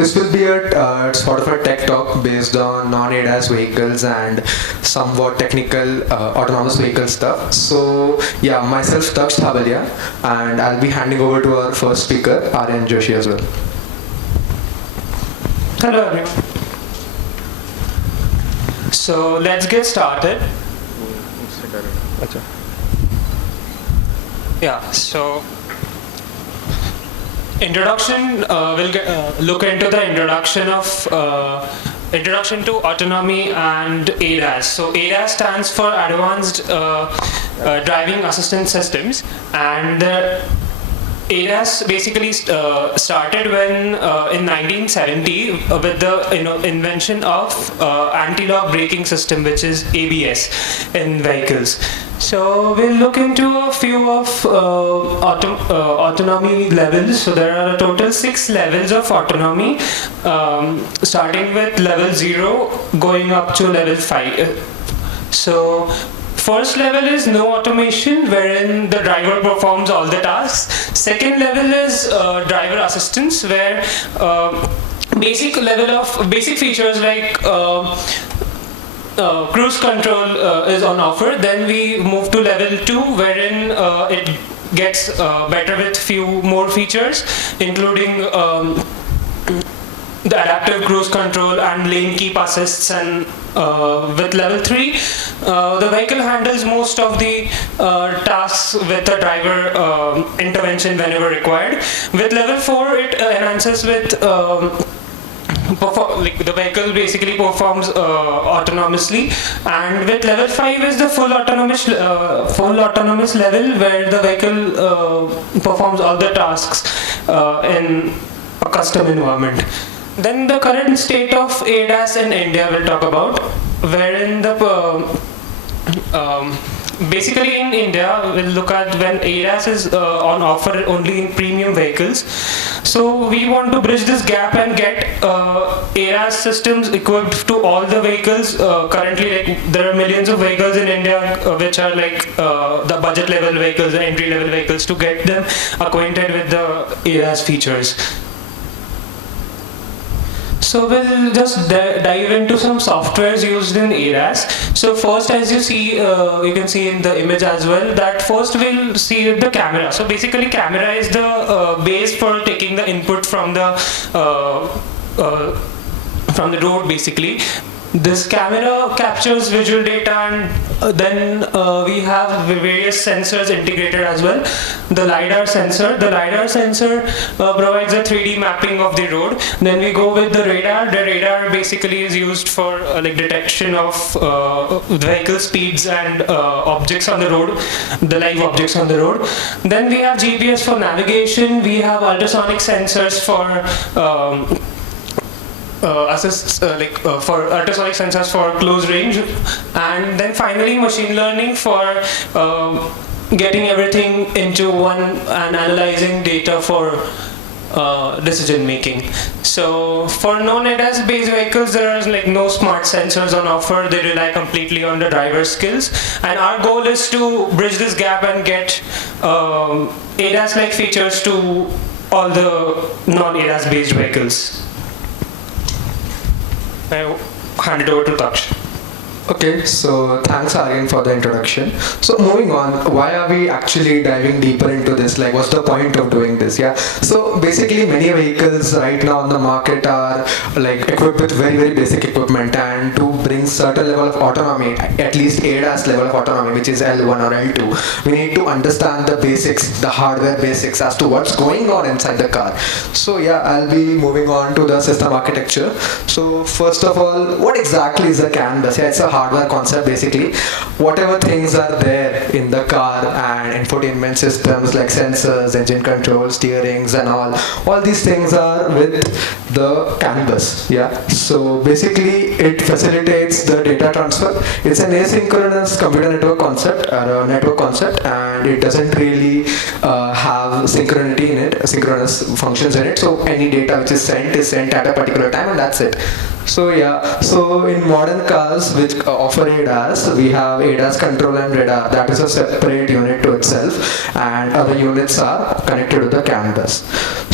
this will be a sort of a tech talk based on non-ADAS vehicles and somewhat technical autonomous vehicle stuff. So yeah, myself Taksh Dhabalia, and I'll be handing over to our first speaker, Aaryan Joshi as well. Hello everyone. So let's get started. Yeah, so introduction, we'll look into the introduction to autonomy and ADAS. So ADAS stands for Advanced Driving Assistance Systems, and ADAS basically started when in 1970 with the invention of anti-lock braking system, which is ABS in vehicles. So we'll look into a few of autonomy levels. So there are a total 6 levels of autonomy, starting with level 0 going up to level 5. So first level is no automation, wherein the driver performs all the tasks. Second level is driver assistance, where basic features like cruise control is on offer. Then we move to level 2, wherein it gets better with few more features, including the adaptive cruise control and lane keep assists. And with level 3, the vehicle handles most of the tasks with the driver intervention whenever required. With level 4, it enhances with the vehicle basically performs autonomously, and with level 5 is the full autonomous level, where the vehicle performs all the tasks in a custom environment. Then the current state of ADAS in India we'll talk about, wherein basically in India we'll look at when ADAS is on offer only in premium vehicles. So we want to bridge this gap and get ADAS systems equipped to all the vehicles. Currently, there are millions of vehicles in India which are like the budget level vehicles, the entry level vehicles, to get them acquainted with the ADAS features. So we'll just dive into some softwares used in ADAS. So first, as you see, you can see in the image as well, that first we'll see the camera. So basically camera is the base for taking the input from the road basically. This camera captures visual data, and then we have various sensors integrated as well. The LiDAR sensor provides a 3D mapping of the road. Then we go with the radar. The radar basically is used for detection of vehicle speeds and objects on the road, the live objects on the road. Then we have GPS for navigation. We have ultrasonic sensors for for ultrasonic sensors for close range, and then finally machine learning for getting everything into one and analyzing data for decision making. So for non-ADAS based vehicles, there are no smart sensors on offer. They rely completely on the driver's skills, and our goal is to bridge this gap and get ADAS like features to all the non-ADAS based vehicles. I hand it over to Taksh. Okay, so thanks Aaryan for the introduction. So moving on, why are we actually diving deeper into this? Like, what's the point of doing this? Yeah. So basically, many vehicles right now on the market are equipped with very, very basic equipment, and to bring certain level of autonomy, at least ADAS level of autonomy, which is L1 or L2, we need to understand the basics, the hardware basics as to what's going on inside the car. So yeah, I'll be moving on to the system architecture. So first of all, what exactly is a CANBUS? Yeah, it's a hardware concept basically. Whatever things are there in the car and infotainment systems like sensors, engine control, steerings and all these things are with the CANBUS. Yeah. So basically it facilitates the data transfer. It's an asynchronous computer network concept or a network concept, and it doesn't really have synchronity in it, synchronous functions in it. So any data which is sent at a particular time, and that's it. So yeah, so in modern cars which offer ADAS, we have ADAS control and radar. That is a separate unit to itself, and other units are connected to the CANBUS.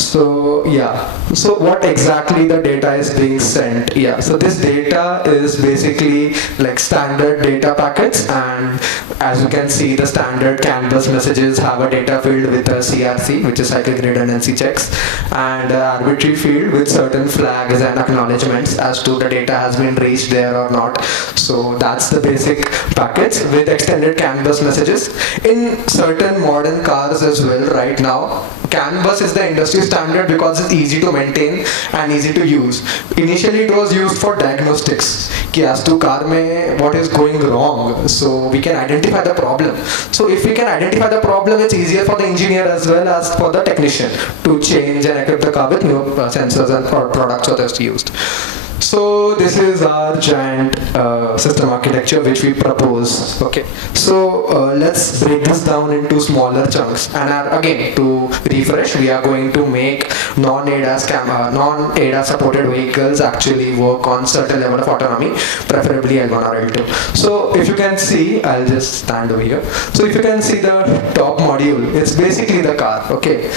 So yeah, so what exactly the data is being sent? Yeah, so this data is basically like standard data packets, and as you can see, the standard CANBUS messages have a data field with a CRC, which is cyclic redundancy checks, and an arbitrary field with certain flags and acknowledgements as to the data has been reached there or not. So that's the basic packets with extended CANBUS messages. In certain modern cars as well right now, CANBUS is the industry standard because it's easy to maintain and easy to use. Initially it was used for diagnostics, कि as to car में what is going wrong, so we can identify the problem. So if we can identify the problem, it's easier for the engineer as well as for the technician to change and equip the car with new sensors and products that are used. So this is our giant system architecture which we propose. Okay, so let's break this down into smaller chunks, and again, to refresh, we are going to make non-ADAS supported vehicles actually work on certain level of autonomy, preferably L1 or L2. So if you can see, I'll just stand over here. So if you can see the top module, it's basically the car. Okay,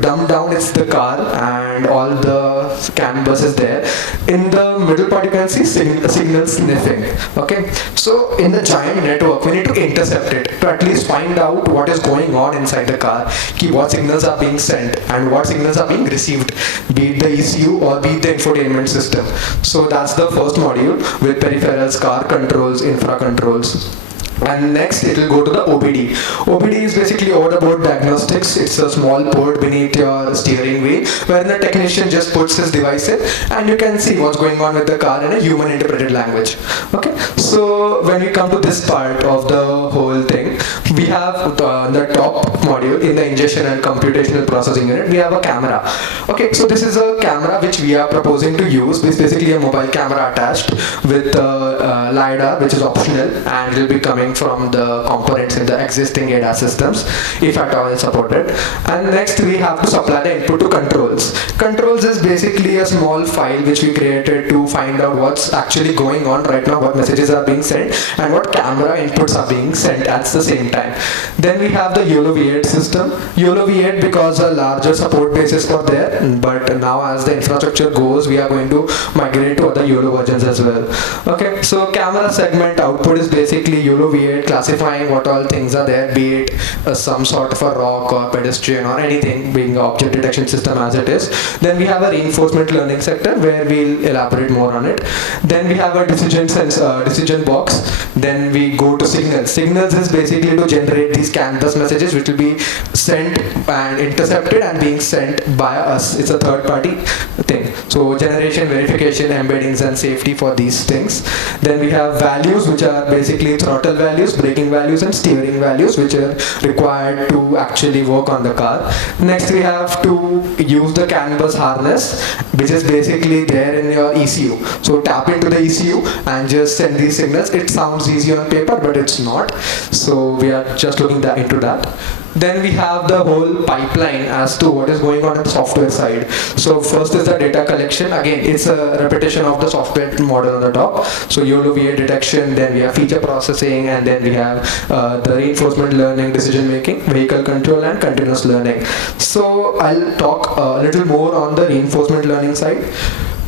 dumbed down, it's the car and all the CANBUS is there. In the middle part you can see signal sniffing. Okay, so in the giant network we need to intercept it to at least find out what is going on inside the car, what signals are being sent and what signals are being received, be it the ECU or be it the infotainment system. So that's the first module with peripherals, car controls, infra controls. And next it will go to the OBD. OBD is basically over-the-board diagnostics. It's a small port beneath your steering wheel where the technician just puts his device in and you can see what's going on with the car in a human interpreted language. Okay, so when we come to this part of the whole thing, we have the top module in the ingestion and computational processing unit, we have a camera. Okay, so this is a camera which we are proposing to use. It's basically a mobile camera attached with LiDAR, which is optional, and it will be coming from the components in the existing ADAS systems, if at all supported. And next we have to supply the input to controls. Controls is basically a small file which we created to find out what's actually going on right now, what messages are being sent and what camera inputs are being sent at the same time. Then we have the YOLO V8 system. YOLO V8 because a larger support basis for there, but now as the infrastructure goes, we are going to migrate to other YOLO versions as well. Okay, so camera segment output is basically YOLO V8 classifying what all things are there, be it some sort of a rock or pedestrian or anything, being an object detection system as it is. Then we have a reinforcement learning sector where we'll elaborate more on it. Then we have a decision box. Then we go to signals. Signals is basically to generate these CANBUS messages which will be sent and intercepted and being sent by us. It's a third party thing. So generation, verification, embeddings and safety for these things. Then we have values which are basically throttle values, braking values and steering values which are required to actually work on the car. Next we have to use the CANBUS harness which is basically there in your ECU. So tap into the ECU and just send these signals. It sounds easy on paper but it's not. So we are just looking into that. Then we have the whole pipeline as to what is going on the software side. So first is the data collection. Again, it's a repetition of the software model on the top. So YOLO V8 detection, then we have feature processing, and then we have the reinforcement learning, decision making, vehicle control and continuous learning. So I'll talk a little more on the reinforcement learning side.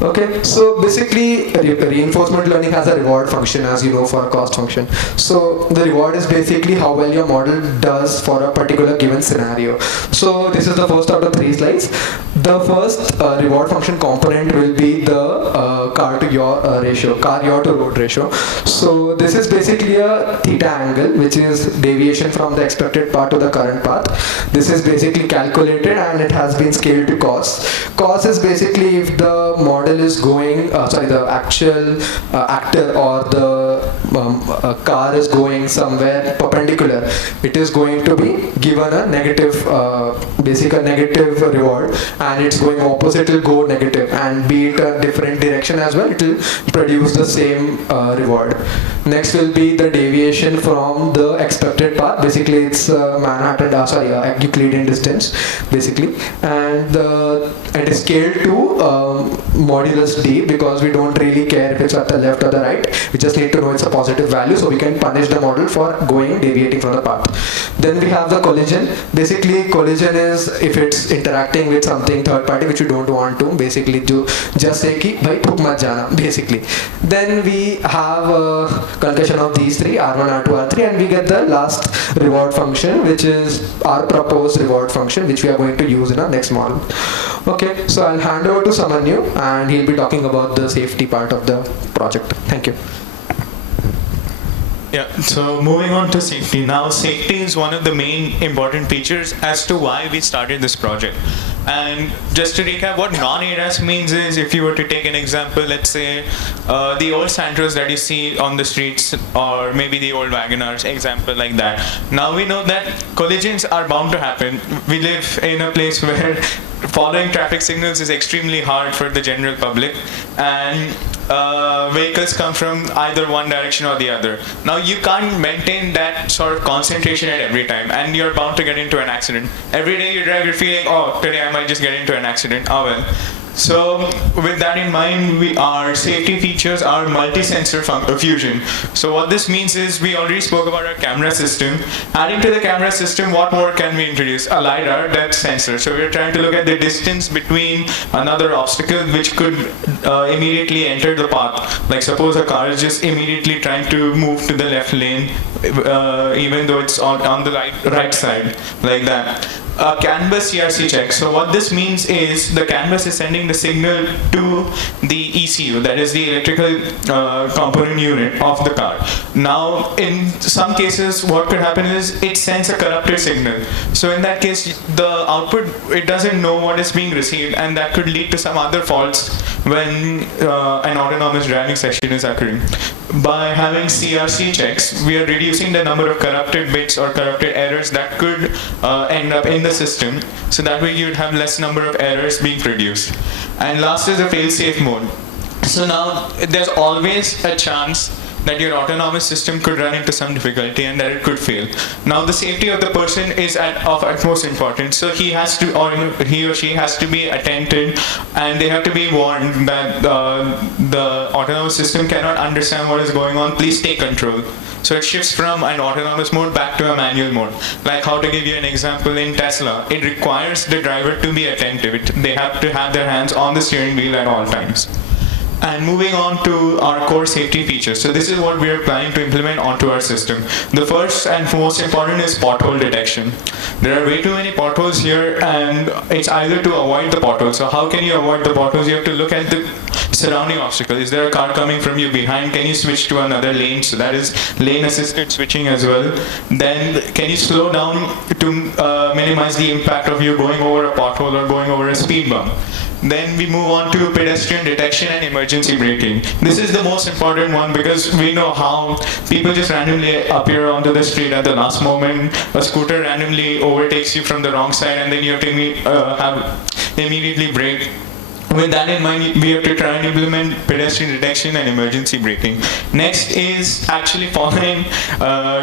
Okay, so basically reinforcement learning has a reward function, as you know, for a cost function. So the reward is basically how well your model does for a particular given scenario. So this is the first out of 3 slides. The first reward function component will be the car to yaw ratio, car yaw to road ratio. So this is basically a theta angle, which is deviation from the expected path to the current path. This is basically calculated and it has been scaled to cos. Cos is basically if the model is going, the actual actor or the car is going somewhere perpendicular, it is going to be given a negative, a negative reward, and it's going opposite, it will go negative, and be it a different direction as well, it will produce the same reward. Next will be the deviation from the expected path. Basically it's Euclidean distance basically, and it is scaled to modulus d, because we don't really care if it's at the left or the right, we just need to know it's a positive value, so we can punish the model for deviating from the path. Then we have the collision. Basically, collision is if it's interacting with something third party which you don't want to, basically just say ki bhai thuk mat jana, basically. Then we have a concussion of these three, R1, R2, R3, and we get the last reward function, which is our proposed reward function, which we are going to use in our next model. Okay, so I'll hand over to Samanyu, and he'll be talking about the safety part of the project. Thank you. Yeah, so moving on to safety. Now, safety is one of the main important features as to why we started this project. And just to recap, what non-ADAS means is, if you were to take an example, let's say the old Santros that you see on the streets, or maybe the old Wagonars, example like that. Now we know that collisions are bound to happen. We live in a place where following traffic signals is extremely hard for the general public, and vehicles come from either one direction or the other. Now you can't maintain that sort of concentration at every time, and you're bound to get into an accident. Every day you drive, you're feeling, oh, today I might just get into an accident. Oh well. So with that in mind, our safety features are multi-sensor fusion. So what this means is, we already spoke about our camera system. Adding to the camera system, what more can we introduce? A LiDAR depth sensor. So we're trying to look at the distance between another obstacle which could immediately enter the path. Like suppose a car is just immediately trying to move to the left lane, even though it's on the right side, like that. CANBUS CRC check. So what this means is, the CANBUS is sending the signal to the ECU, that is the electrical component unit of the car. Now, in some cases, what could happen is it sends a corrupted signal. So in that case, the output, it doesn't know what is being received, and that could lead to some other faults when an autonomous driving session is occurring. By having CRC checks, we are reducing the number of corrupted bits or corrupted errors that could end up in the system, so that way you'd have less number of errors being produced. And last is the fail-safe mode. So now there's always a chance that your autonomous system could run into some difficulty and that it could fail. Now the safety of the person is of utmost importance, so he or she has to be attended, and they have to be warned that the autonomous system cannot understand what is going on. Please take control. So it shifts from an autonomous mode back to a manual mode. Like, how to give you an example, in Tesla, it requires the driver to be attentive. They have to have their hands on the steering wheel at all times. And moving on to our core safety features. So this is what we are planning to implement onto our system. The first and most important is pothole detection. There are way too many potholes here, and it's either to avoid the potholes. So how can you avoid the potholes? You have to look at the surrounding obstacle. Is there a car coming from you behind? Can you switch to another lane? So that is lane assisted switching as well. Then can you slow down to minimize the impact of you going over a pothole or going over a speed bump? Then we move on to pedestrian detection and emergency braking. This is the most important one, because we know how people just randomly appear onto the street at the last moment. A scooter randomly overtakes you from the wrong side, and then you have to immediately brake. With that in mind, we have to try and implement pedestrian detection and emergency braking. Next is actually following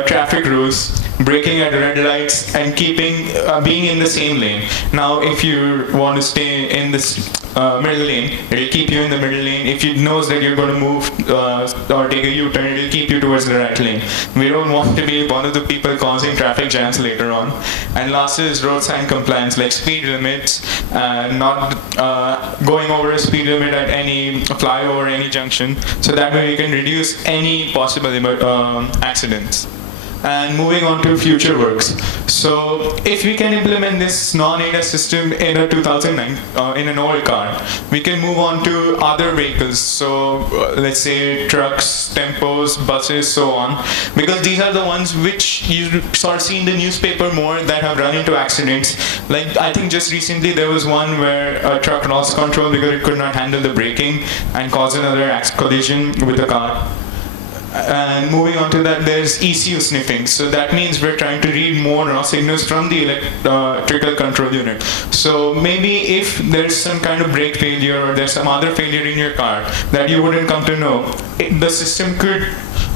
traffic rules, braking at red lights, and being in the same lane. Now, if you want to stay in this middle lane, it will keep you in the middle lane. If it knows that you're going to move or take a U-turn, it will keep you towards the right lane. We don't want to be one of the people causing traffic jams later on. And last is road sign compliance, like speed limits, not going over a speed limit at any flyover, any junction, so that way we can reduce any possible accidents. And moving on to future works. So if we can implement this non-ADAS system in a 2009 in an old car, we can move on to other vehicles. So let's say trucks, tempos, buses, so on, because these are the ones which you sort of see in the newspaper more that have run into accidents. Like, I think just recently there was one where a truck lost control because it could not handle the braking and caused another collision with a car. And moving on to that, there's ECU sniffing. So that means we're trying to read more raw signals from the electrical control unit. So maybe if there's some kind of brake failure or there's some other failure in your car that you wouldn't come to know, the system could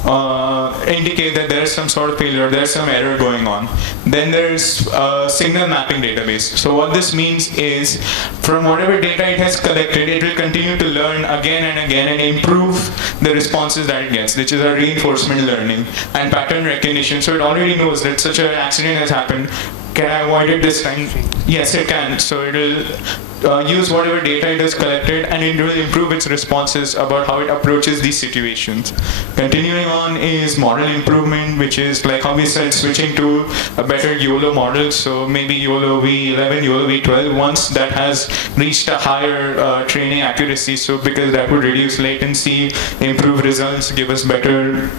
indicate that there's some sort of failure, there's some error going on. Then there's a signal mapping database. So what this means is, from whatever data it has collected, it will continue to learn again and again and improve the responses that it gets, which is a reinforcement learning and pattern recognition. So it already knows that such an accident has happened. Can I avoid it this time? Yes, it can. So it will use whatever data it has collected, and it will improve its responses about how it approaches these situations. Continuing on is model improvement, which is like how we said, switching to a better YOLO model. So maybe YOLO V11, YOLO V12, once that has reached a higher training accuracy. So because that would reduce latency, improve results, give us better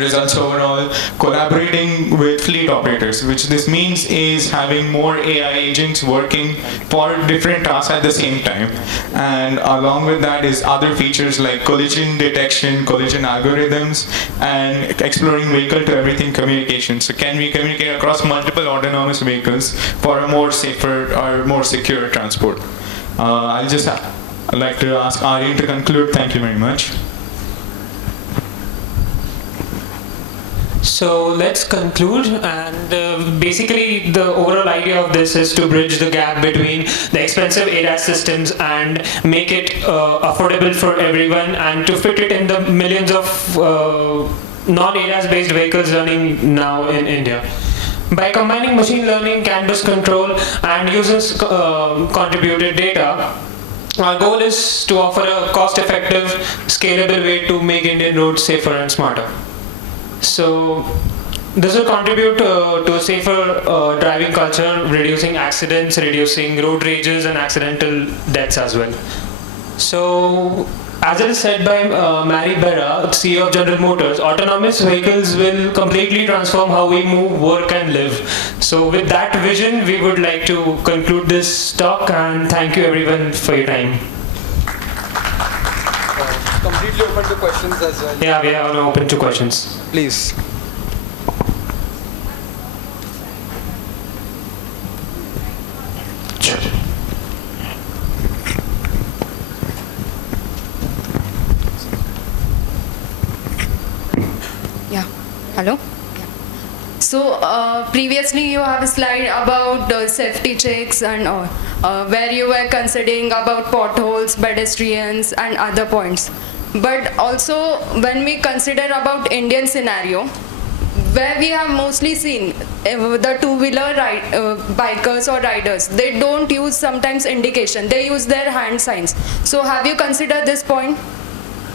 results overall. Collaborating with fleet operators, which this means is having more AI agents working for different tasks at the same time. And along with that is other features like collision detection, collision algorithms, and exploring vehicle-to-everything communication. So can we communicate across multiple autonomous vehicles for a more safer or more secure transport? I'd like to ask Aaryan to conclude. Thank you very much. So let's conclude, and basically the overall idea of this is to bridge the gap between the expensive ADAS systems and make it affordable for everyone, and to fit it in the millions of non-ADAS based vehicles running now in India. By combining machine learning, CANBUS control, and users contributed data, our goal is to offer a cost-effective, scalable way to make Indian roads safer and smarter. So this will contribute to a safer driving culture, reducing accidents, reducing road rages and accidental deaths as well. So as it is said by Mary Berra, CEO of General Motors, autonomous vehicles will completely transform how we move, work and live. So with that vision, we would like to conclude this talk, and thank you everyone for your time. Completely open to questions as well. Yeah, we are now open to questions. Please. Yeah. Hello? So previously you have a slide about safety checks and all, where you were considering about potholes, pedestrians and other points. But also when we consider about Indian scenario, where we have mostly seen the two-wheeler bikers or riders, they don't use sometimes indication, they use their hand signs. So have you considered this point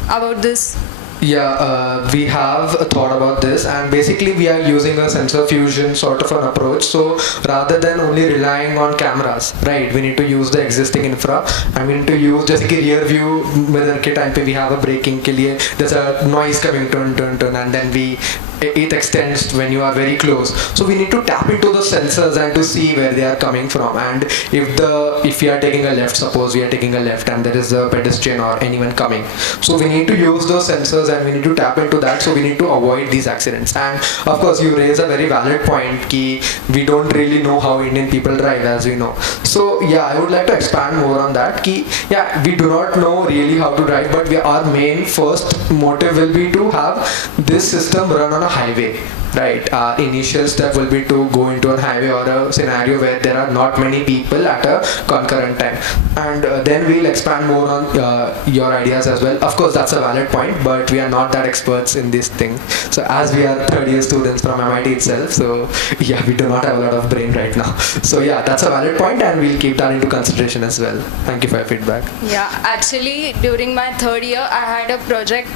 about this? Yeah, we have thought about this, and basically we are using a sensor fusion sort of an approach. So rather than only relying on cameras, right, we need to use the existing infra, and we need to use just like a rear view mirror ke time pe we have a braking ke liye there's a noise coming turn, and then it extends when you are very close. So we need to tap into the sensors and to see where they are coming from. And if we are taking a left, suppose we are taking a left and there is a pedestrian or anyone coming, so we need to use those sensors and we need to tap into that. So we need to avoid these accidents. And of course you raise a very valid point ki we don't really know how Indian people drive, as we know. So yeah, I would like to expand more on that ki yeah, we do not know really how to drive, but our main first motive will be to have this system run on a highway, right? Our initial step will be to go into a highway or a scenario where there are not many people at a concurrent time, and then we'll expand more on your ideas as well. Of course that's a valid point, but we are not that experts in this thing. So as we are third-year students from MIT itself, so yeah, we do not have a lot of brain right now. So yeah, that's a valid point, and we'll keep that into consideration as well. Thank you for your feedback. Yeah, actually during my third year I had a project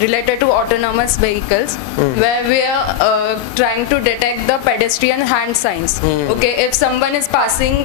related to autonomous vehicles, where we are trying to detect the pedestrian hand signs. Okay, if someone is passing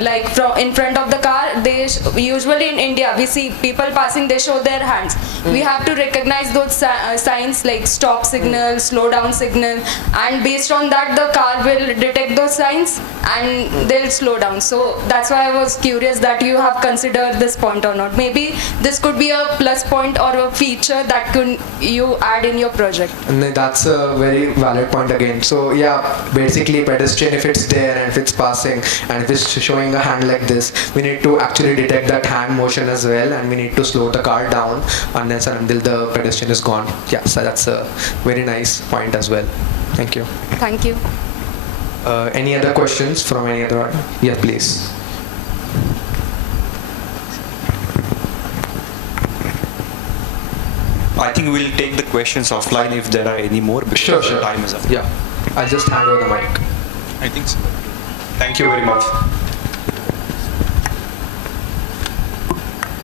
like from in front of the car, they usually in India we see people passing, they show their hands. We have to recognize those signs like stop signal, slow down signal, and based on that the car will detect those signs and they'll slow down. So that's why I was curious that you have considered this point or not. Maybe this could be a plus point or a feature that could you add in your project. And that's a very valid point again. So yeah, basically pedestrian, if it's there and if it's passing and if it's showing a hand like this, we need to actually detect that hand motion as well, and we need to slow the car down unless and until the pedestrian is gone. Yeah, so that's a very nice point as well. Thank you. Thank you. Any other questions from any other? Yeah, please. I think we'll take the questions offline if there are any more, because Sure, the sure. time is up. Yeah, I'll just hand over the mic. I think so. Thank you very much.